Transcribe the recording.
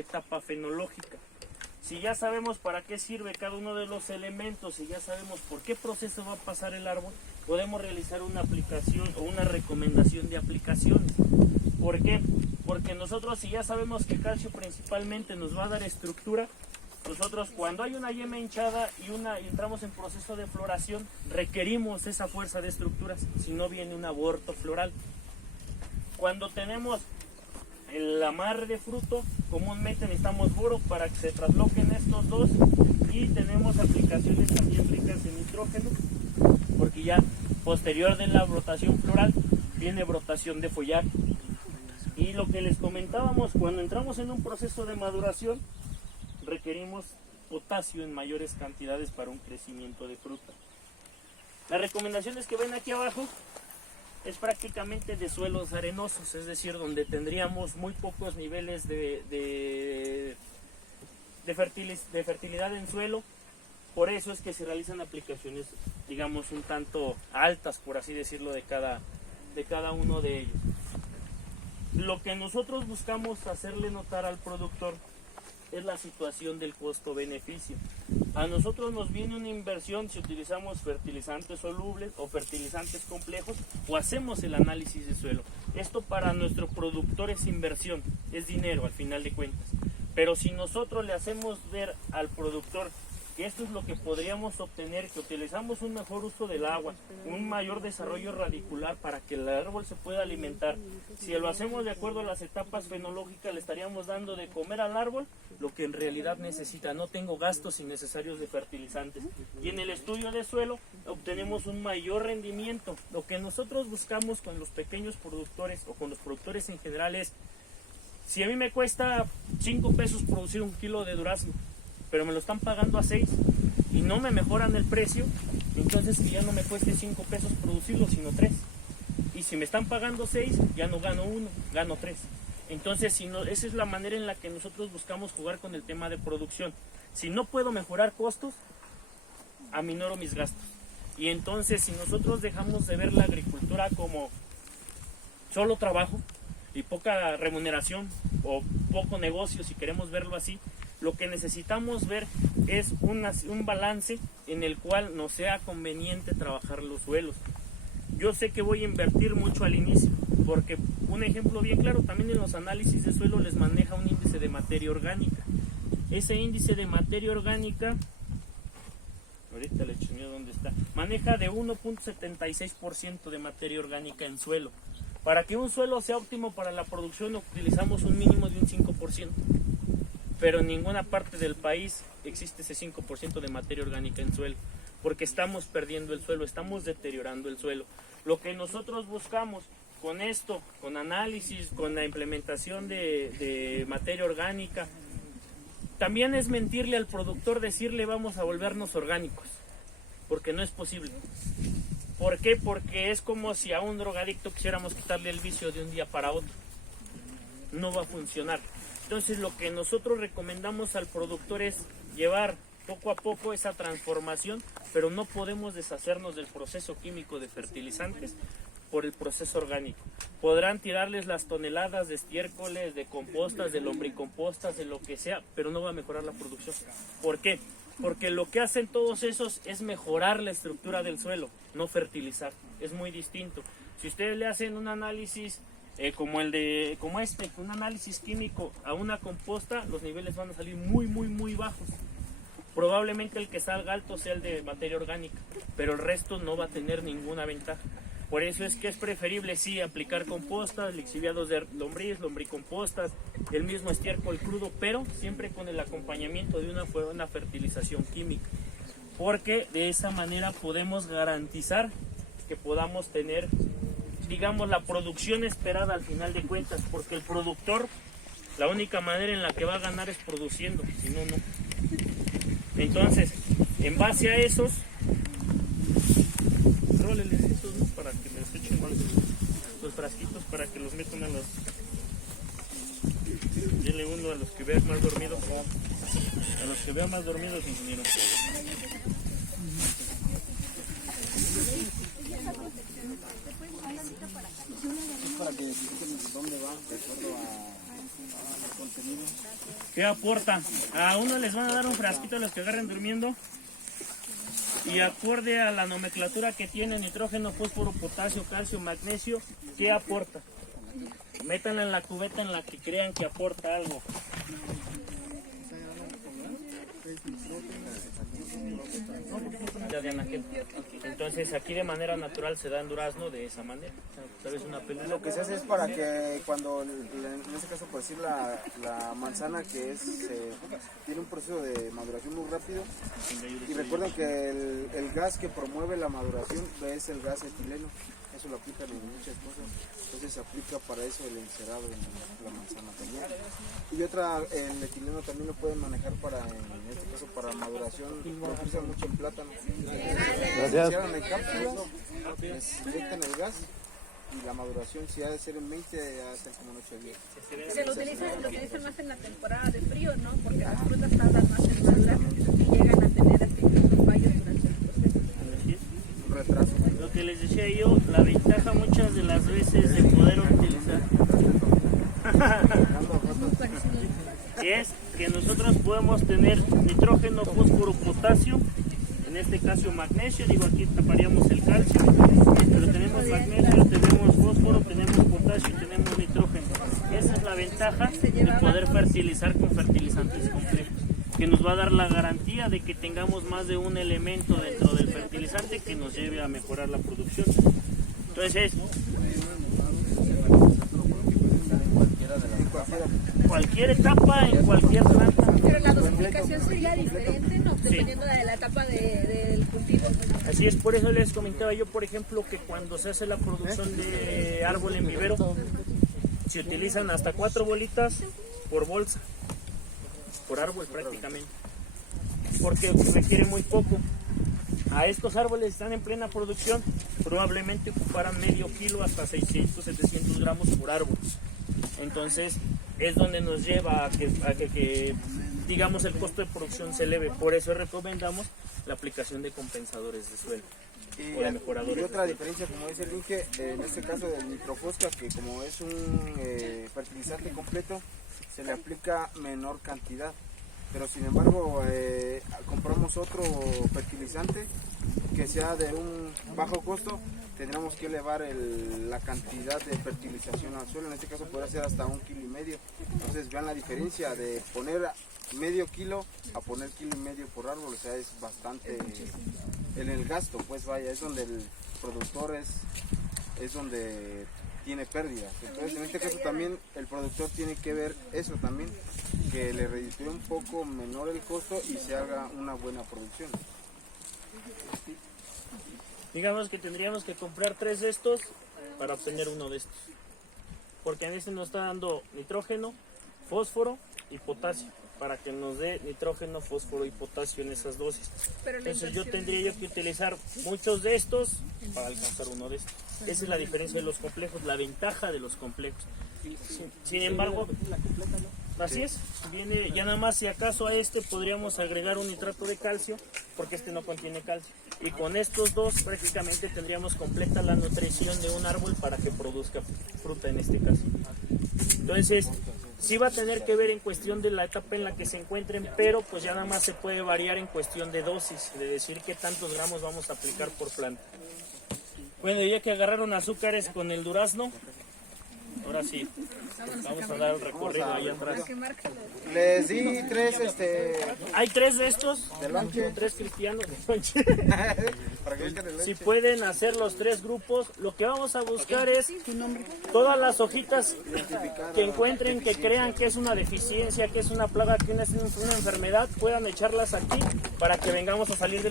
etapa fenológica. Si ya sabemos para qué sirve cada uno de los elementos y ya sabemos por qué proceso va a pasar el árbol, podemos realizar una aplicación o una recomendación de aplicaciones. ¿Por qué? Porque nosotros, si ya sabemos que calcio principalmente nos va a dar estructura, nosotros cuando hay una yema hinchada y entramos en proceso de floración, requerimos esa fuerza de estructuras, si no viene un aborto floral. Cuando tenemos el amarre de fruto, comúnmente necesitamos boro para que se trasloquen estos dos, y tenemos aplicaciones también ricas en nitrógeno, porque ya posterior de la brotación floral viene brotación de follaje. Y lo que les comentábamos, cuando entramos en un proceso de maduración, requerimos potasio en mayores cantidades para un crecimiento de fruta. Las recomendaciones que ven aquí abajo es prácticamente de suelos arenosos, es decir, donde tendríamos muy pocos niveles de fertilidad en suelo. Por eso es que se realizan aplicaciones, digamos, un tanto altas, por así decirlo, de cada uno de ellos. Lo que nosotros buscamos hacerle notar al productor es la situación del costo-beneficio. A nosotros nos viene una inversión si utilizamos fertilizantes solubles o fertilizantes complejos o hacemos el análisis de suelo. Esto para nuestro productor es inversión, es dinero al final de cuentas. Pero si nosotros le hacemos ver al productor que esto es lo que podríamos obtener, que utilizamos un mejor uso del agua, un mayor desarrollo radicular para que el árbol se pueda alimentar, si lo hacemos de acuerdo a las etapas fenológicas, le estaríamos dando de comer al árbol lo que en realidad necesita. No tengo gastos innecesarios de fertilizantes. Y en el estudio de suelo obtenemos un mayor rendimiento. Lo que nosotros buscamos con los pequeños productores o con los productores en general es, si a mí me cuesta 5 pesos producir 1 kilo de durazno, pero me lo están pagando a 6 y no me mejoran el precio, entonces que ya no me cueste 5 pesos producirlo, sino 3. Y si me están pagando 6, ya no gano 1, gano 3. Entonces, esa es la manera en la que nosotros buscamos jugar con el tema de producción. Si no puedo mejorar costos, aminoro mis gastos. Y entonces, si nosotros dejamos de ver la agricultura como solo trabajo y poca remuneración o poco negocio, si queremos verlo así, lo que necesitamos ver es un balance en el cual nos sea conveniente trabajar los suelos. Yo sé que voy a invertir mucho al inicio, porque un ejemplo bien claro, también en los análisis de suelo les maneja un índice de materia orgánica. Ese índice de materia orgánica, ahorita le eché dónde está, maneja de 1.76% de materia orgánica en suelo. Para que un suelo sea óptimo para la producción utilizamos un mínimo de un 5%. Pero en ninguna parte del país existe ese 5% de materia orgánica en suelo, porque estamos perdiendo el suelo, estamos deteriorando el suelo. Lo que nosotros buscamos con esto, con análisis, con la implementación de materia orgánica, también es mentirle al productor, decirle vamos a volvernos orgánicos, porque no es posible. ¿Por qué? Porque es como si a un drogadicto quisiéramos quitarle el vicio de un día para otro. No va a funcionar. Entonces lo que nosotros recomendamos al productor es llevar poco a poco esa transformación, pero no podemos deshacernos del proceso químico de fertilizantes por el proceso orgánico. Podrán tirarles las toneladas de estiércoles, de compostas, de lombricompostas, de lo que sea, pero no va a mejorar la producción. ¿Por qué? Porque lo que hacen todos esos es mejorar la estructura del suelo, no fertilizar. Es muy distinto. Si ustedes le hacen un análisis como un análisis químico a una composta, los niveles van a salir muy bajos. Probablemente el que salga alto sea el de materia orgánica, pero el resto no va a tener ninguna ventaja. Por eso es que es preferible sí aplicar compostas, lixiviados de lombriz, lombricompostas, el mismo estiércol crudo, pero siempre con el acompañamiento de una buena fertilización química, porque de esa manera podemos garantizar que podamos tener, digamos, la producción esperada al final de cuentas, porque el productor, la única manera en la que va a ganar es produciendo, si no, no. Entonces, en base a esos, róleles esos, ¿no? Para que les echen los frasquitos, para que los metan a los... Dile uno a los que vean más dormidos, a los que vean más dormidos, ingeniero. Es para que expliquen dónde va, de acuerdo a ¿Qué aporta? A uno les van a dar un frasquito a los que agarren durmiendo. Y acorde a la nomenclatura que tiene, nitrógeno, fósforo, potasio, calcio, magnesio, ¿qué aporta? Métanla en la cubeta en la que crean que aporta algo. Entonces aquí de manera natural se da en durazno de esa manera. ¿Sabes? Una película. Lo que se hace es para que cuando, en este caso por decir la manzana que es tiene un proceso de maduración muy rápido, y recuerden que el gas que promueve la maduración es el gas etileno, eso lo aplican en muchas cosas, entonces se aplica para eso el encerado en la manzana también. Y otra, el etileno también lo pueden manejar para, en este caso para maduración, lo utilizan mucho en plátano. Gracias. Cierran el cápsulo, les inyectan el gas y la maduración si ha de ser en 20, ha de ser como en 8 días. Se lo utilizan más en la temporada de frío, ¿no? Porque las frutas tardan más en madurar y llegan a tener estos fallos durante el proceso. Un retraso. Lo que les decía yo, la ventaja muchas de las veces de poder utilizar es que nosotros podemos tener nitrógeno, fósforo, potasio, en este caso magnesio, digo aquí taparíamos el calcio, pero tenemos magnesio, tenemos fósforo, tenemos potasio y tenemos nitrógeno. Esa es la ventaja de poder fertilizar con fertilizantes complejos, que nos va a dar la garantía de que tengamos más de un elemento dentro del fertilizante que nos lleve a mejorar la producción. Entonces, cualquier etapa, en cualquier planta. Pero la dosificación sería diferente, ¿no? Dependiendo de la etapa del cultivo. Así es, por eso les comentaba yo, por ejemplo, que cuando se hace la producción de árbol en vivero, se utilizan hasta 4 bolitas por bolsa, por árbol prácticamente, porque requiere muy poco. A estos árboles están en plena producción, probablemente ocuparán medio kilo hasta 600, 700 gramos por árbol. Entonces es donde nos lleva a que digamos el costo de producción se eleve. Por eso recomendamos la aplicación de compensadores de suelo o de mejoradores. Y otra diferencia, como dice el Inge, en este caso del nitrofosca, que como es un fertilizante completo, se le aplica menor cantidad. Pero sin embargo compramos otro fertilizante que sea de un bajo costo, tendremos que elevar la cantidad de fertilización al suelo, en este caso podría ser hasta 1,5 kilos. Entonces vean la diferencia de poner medio kilo a poner 1,5 kilos por árbol, o sea, es bastante en el gasto, pues vaya, es donde el productor es donde tiene pérdidas. Entonces en este caso también el productor tiene que ver eso también, que le reditúe un poco menor el costo y se haga una buena producción. Digamos que tendríamos que comprar 3 de estos para obtener uno de estos, porque en este nos está dando nitrógeno, fósforo y potasio, para que nos dé nitrógeno, fósforo y potasio en esas dosis. Entonces yo tendría que utilizar muchos de estos para alcanzar uno de estos. Esa es la diferencia de los complejos, la ventaja de los complejos. Sin embargo, así es, viene ya nada más, si acaso a este podríamos agregar un nitrato de calcio, porque este no contiene calcio. Y con estos dos prácticamente tendríamos completa la nutrición de un árbol para que produzca fruta en este caso. Entonces, sí va a tener que ver en cuestión de la etapa en la que se encuentren, pero pues ya nada más se puede variar en cuestión de dosis, de decir qué tantos gramos vamos a aplicar por planta. Bueno, ya que agarraron azúcares con el durazno, ahora sí, vamos a dar el recorrido ahí atrás. Les di 3 Hay 3 de estos, de lonche. 3 cristianos de lonche. Para que echen el lonche. Si pueden hacer los 3 grupos, lo que vamos a buscar es todas las hojitas que encuentren, que crean que es una deficiencia, que es una plaga, que es una enfermedad, puedan echarlas aquí para que vengamos a salir de la